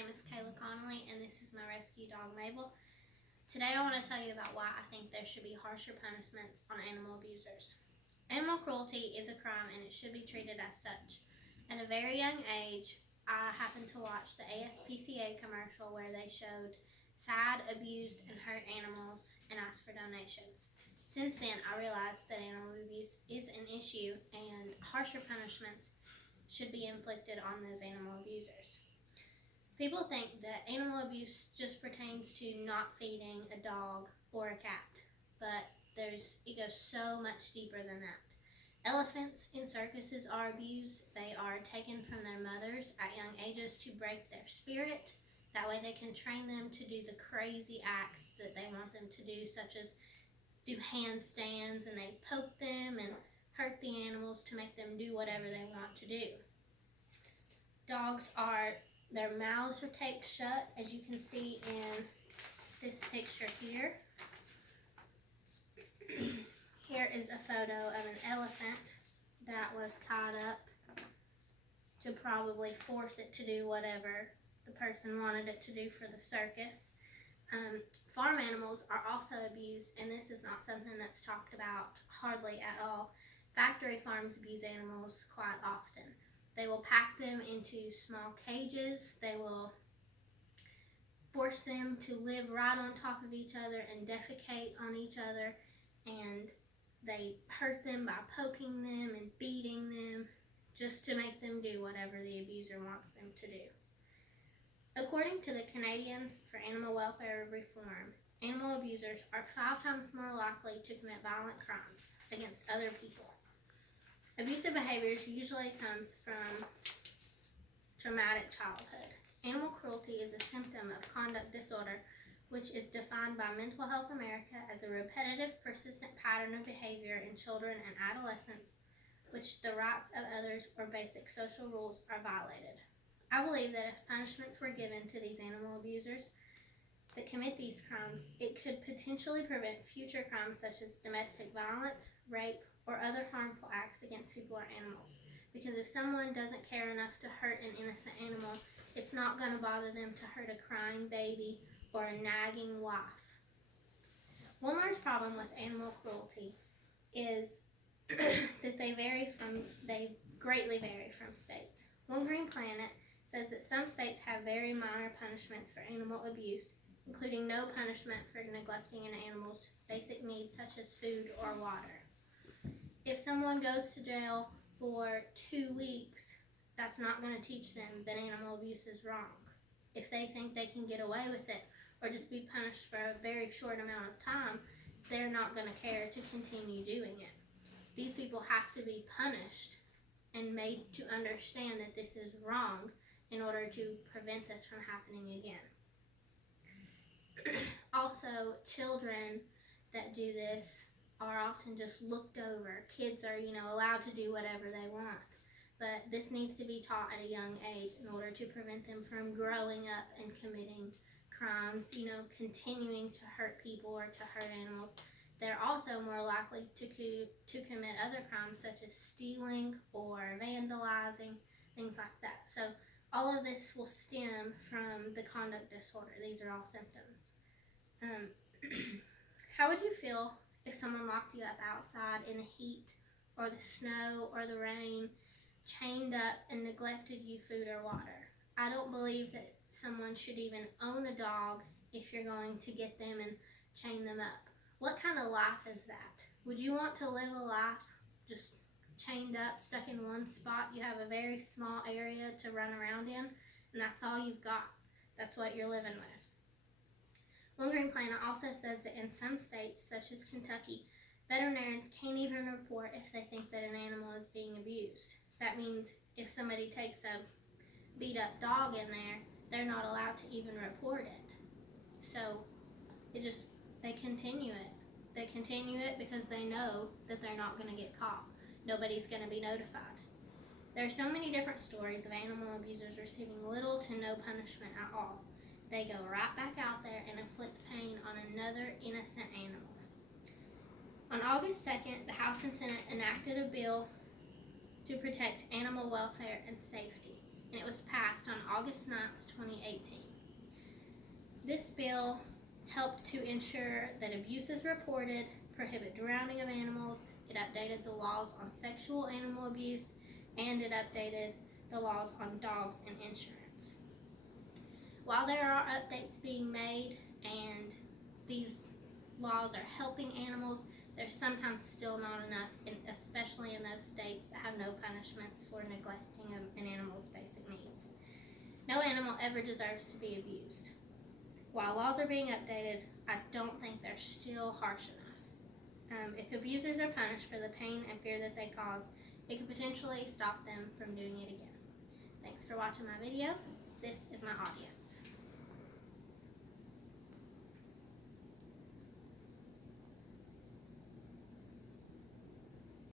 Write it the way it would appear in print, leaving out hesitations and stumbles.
name is Kayla Connolly, and this is my rescue dog, Mabel. Today I want to tell you about why I think there should be harsher punishments on animal abusers. Animal cruelty is a crime and it should be treated as such. At a very young age, I happened to watch the ASPCA commercial where they showed sad, abused, and hurt animals and asked for donations. Since then, I realized that animal abuse is an issue and harsher punishments should be inflicted on those animal abusers. People think that animal abuse just pertains to not feeding a dog or a cat, but it goes so much deeper than that. Elephants in circuses are abused. They are taken from their mothers at young ages to break their spirit. That way they can train them to do the crazy acts that they want them to do, such as do handstands, and they poke them and hurt the animals to make them do whatever they want to do. Dogs their mouths are taped shut, as you can see in this picture here. Here is a photo of an elephant that was tied up to probably force it to do whatever the person wanted it to do for the circus. Farm animals are also abused, and this is not something that's talked about hardly at all. Factory farms abuse animals quite often. They will pack them into small cages. They will force them to live right on top of each other and defecate on each other, and they hurt them by poking them and beating them just to make them do whatever the abuser wants them to do. According to the Canadians for Animal Welfare Reform, animal abusers are 5 times more likely to commit violent crimes against other people. Abusive behaviors usually comes from traumatic childhood. Animal cruelty is a symptom of conduct disorder, which is defined by Mental Health America as a repetitive, persistent pattern of behavior in children and adolescents, which the rights of others or basic social rules are violated. I believe that if punishments were given to these animal abusers that commit these crimes, it could potentially prevent future crimes such as domestic violence, rape, or other harmful acts against people or animals. Because if someone doesn't care enough to hurt an innocent animal, it's not going to bother them to hurt a crying baby or a nagging wife. One large problem with animal cruelty is that they greatly vary from states. One Green Planet says that some states have very minor punishments for animal abuse, including no punishment for neglecting an animal's basic needs such as food or water. If someone goes to jail for 2 weeks, that's not going to teach them that animal abuse is wrong. If they think they can get away with it or just be punished for a very short amount of time, they're not going to care to continue doing it. These people have to be punished and made to understand that this is wrong in order to prevent this from happening again. Also, children that do this are often just looked over. Kids are, allowed to do whatever they want. But this needs to be taught at a young age in order to prevent them from growing up and committing crimes, continuing to hurt people or to hurt animals. They're also more likely to commit other crimes such as stealing or vandalizing, things like that. So all of this will stem from the conduct disorder. These are all symptoms. How would you feel if someone locked you up outside in the heat or the snow or the rain, chained up and neglected you food or water? I don't believe that someone should even own a dog if you're going to get them and chain them up. What kind of life is that? Would you want to live a life just chained up, stuck in one spot? You have a very small area to run around in, and that's all you've got. That's what you're living with. One Green Planet also says that in some states, such as Kentucky, veterinarians can't even report if they think that an animal is being abused. That means if somebody takes a beat-up dog in there, they're not allowed to even report it. So they continue it. They continue it because they know that they're not going to get caught. Nobody's going to be notified. There are so many different stories of animal abusers receiving little to no punishment at all. They go right back out there and inflict pain on another innocent animal. On August 2nd, the House and Senate enacted a bill to protect animal welfare and safety, and it was passed on August 9th, 2018. This bill helped to ensure that abuse is reported, prohibit drowning of animals, it updated the laws on sexual animal abuse, and it updated the laws on dogs and insurance. While there are updates being made and these laws are helping animals, there's sometimes still not enough, especially in those states that have no punishments for neglecting an animal's basic needs. No animal ever deserves to be abused. While laws are being updated, I don't think they're still harsh enough. If abusers are punished for the pain and fear that they cause, it could potentially stop them from doing it again. Thanks for watching my video. This is my audience.